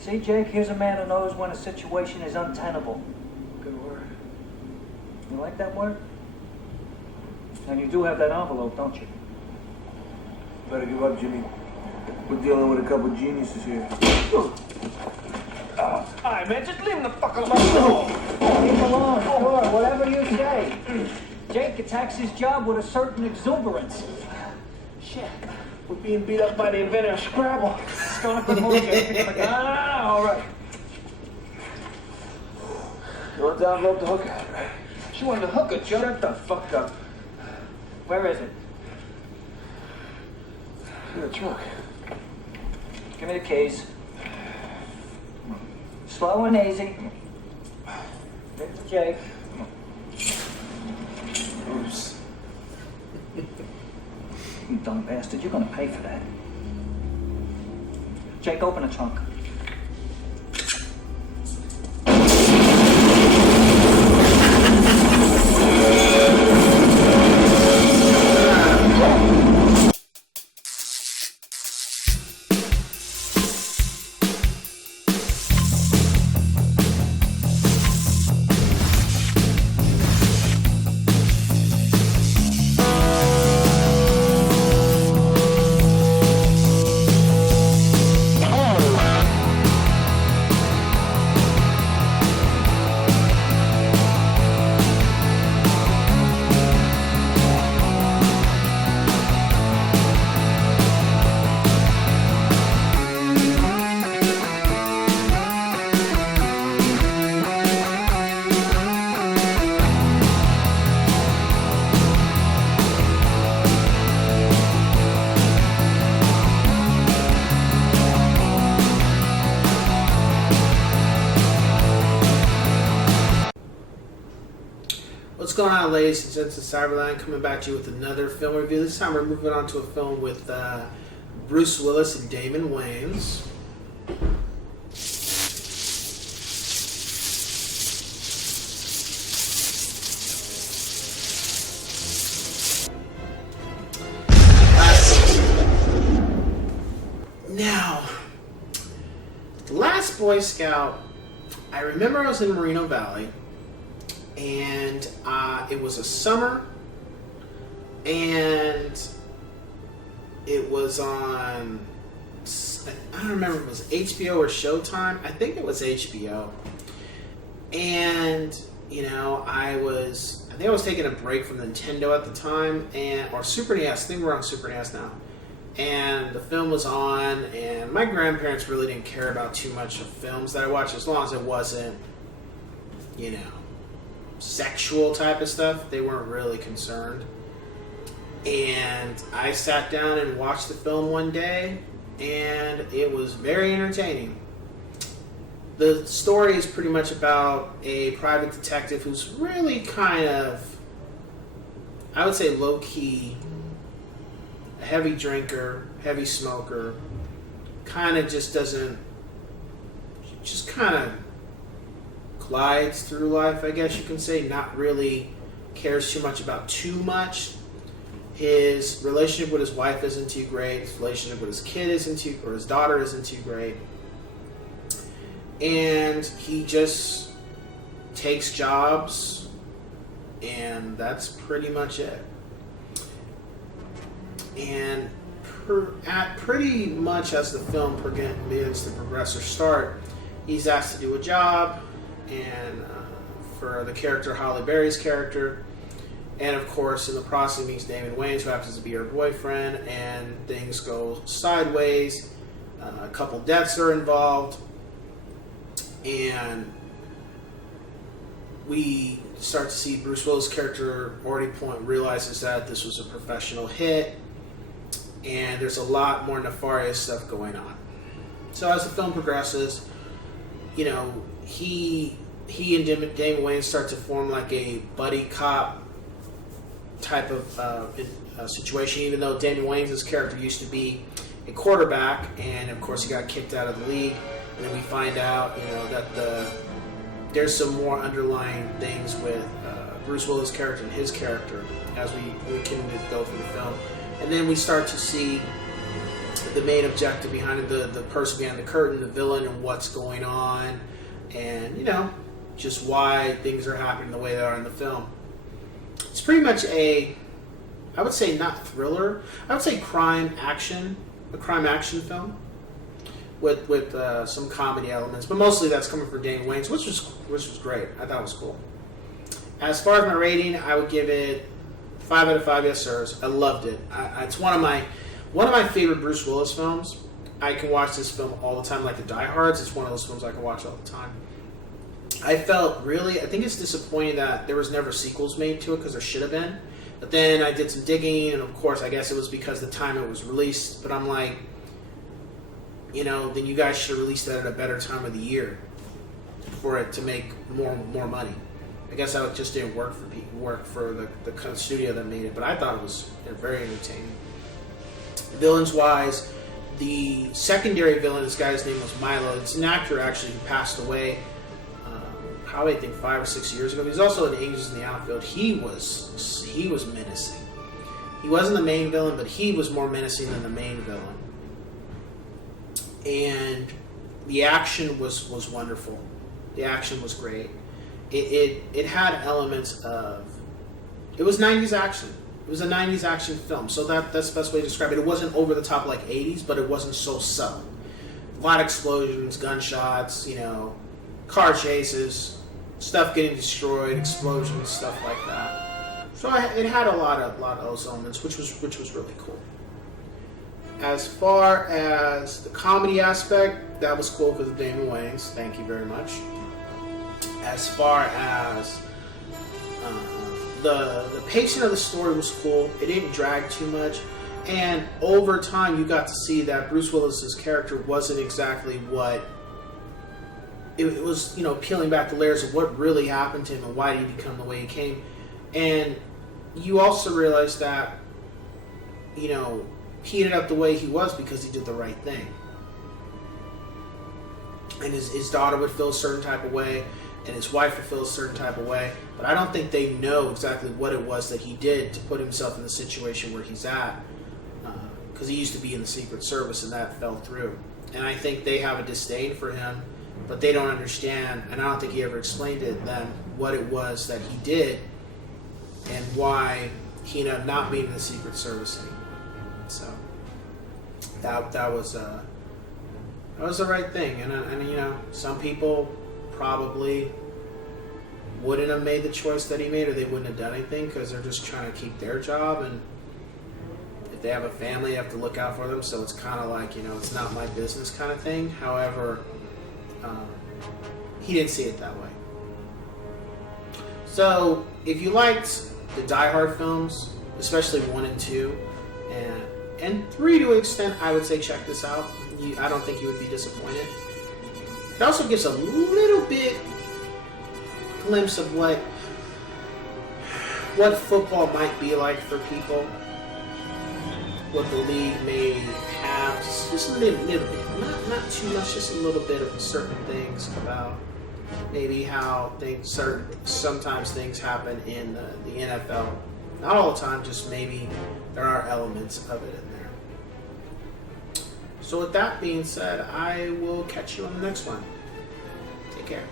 See, Jake, here's a man who knows when a situation is untenable. Good word. You like that word? And you do have that envelope, don't you? Better give up, Jimmy. We're dealing with a couple geniuses here. Alright, man, just leave him the fuck alone. Leave him alone, sure, whatever you say. Jake attacks his job with a certain exuberance. Shit. We're being beat up by the inventor of Scrabble. It's gonna promote you. No, all right. You want to envelope the hooker? She wanted to hook her, Joe. Shut the fuck up. Where is it? In the trunk. Give me the keys. Slow and easy. Give it to Jake. Oops. You dumb bastard, you're gonna pay for that. Jake, open the trunk. What's going on, ladies and gents of Cyberline? Coming back to you with another film review. This time we're moving on to a film with Bruce Willis and Damon Wayans. Now, The Last Boy Scout, I remember I was in Moreno Valley, and it was a summer, and it was on, I don't remember if it was HBO or Showtime. I think it was HBO. And, you know, I think I was taking a break from Nintendo at the time, or Super NES. I think we're on Super NES now. And the film was on, and my grandparents really didn't care about too much of films that I watched, as long as it wasn't, you know, sexual type of stuff. They weren't really concerned. And I sat down and watched the film one day, and it was very entertaining. The story is pretty much about a private detective who's really kind of, I would say, low-key, a heavy drinker, heavy smoker, kind of just kind of glides through life, I guess you can say. Not really cares too much about too much. His relationship with his wife isn't too great. His relationship with his kid or his daughter isn't too great. And he just takes jobs, and that's pretty much it. And pretty much as the film begins to progress or start, he's asked to do a job, and for the character Halle Berry's character, and of course in the process he meets Damon Wayans, who happens to be her boyfriend, and things go sideways. A couple deaths are involved, and we start to see Bruce Willis' character realizes that this was a professional hit, and there's a lot more nefarious stuff going on. So as the film progresses, you know, he and Damon Wayans start to form like a buddy cop type of situation, even though Damon Wayans' character used to be a quarterback, and of course he got kicked out of the league. And then we find out, you know, that there's some more underlying things with Bruce Willis' character and his character as we continue to go through the film. And then we start to see the main objective behind it, the person behind the curtain, the villain, and what's going on, and just why things are happening the way they are in the film. It's pretty much I would say not thriller, I would say a crime action film with some comedy elements, but mostly that's coming from Damon Wayans, which was great. I thought it was cool. As far as my rating, I would give it 5 out of 5 yes sirs. I loved it. It's one of my favorite Bruce Willis films. I can watch this film all the time, like the Die Hards. It's one of those films I can watch all the time. I think it's disappointing that there was never sequels made to it, because there should have been. But then I did some digging, and of course, I guess it was because the time it was released. But I'm like, then you guys should have released that at a better time of the year for it to make more money. I guess that just didn't work for the studio that made it. But I thought it was very entertaining. Villains wise, the secondary villain, this guy's name was Milo. It's an actor actually who passed away probably I think 5 or 6 years ago. He's also in Angels in the Outfield. He was menacing. He wasn't the main villain, but he was more menacing than the main villain. And the action was wonderful. The action was great. It had elements of, it was 90s action. It was a 90s action film, so that's the best way to describe it. It wasn't over the top like 80s, but it wasn't so subtle. A lot of explosions, gunshots, car chases, stuff getting destroyed, explosions, stuff like that. So it had a lot of those elements, which was really cool. As far as the comedy aspect, that was cool because of Damon Wayans. Thank you very much. As far as the pacing of the story was cool. It didn't drag too much. And over time, you got to see that Bruce Willis's character wasn't exactly what... It was, peeling back the layers of what really happened to him and why did he become the way he came. And you also realize that, he ended up the way he was because he did the right thing. And his daughter would feel a certain type of way, and his wife would feel a certain type of way. But I don't think they know exactly what it was that he did to put himself in the situation where he's at. Because he used to be in the Secret Service, and that fell through. And I think they have a disdain for him, but they don't understand, and I don't think he ever explained to them what it was that he did and why he ended up not being in the Secret Service anymore. So that was the right thing, and some people probably wouldn't have made the choice that he made, or they wouldn't have done anything because they're just trying to keep their job, and if they have a family, they have to look out for them. So it's kind of like it's not my business kind of thing. However, he didn't see it that way. So if you liked the Die Hard films, especially 1 and 2, and 3 to an extent, I would say check this out. I don't think you would be disappointed. It also gives a little bit glimpse of what football might be like for people, what the league may have, just a little bit, not too much, just a little bit of certain things about maybe how sometimes things happen in the NFL. Not all the time, just maybe there are elements of it in there. So with that being said, I will catch you on the next one. Take care.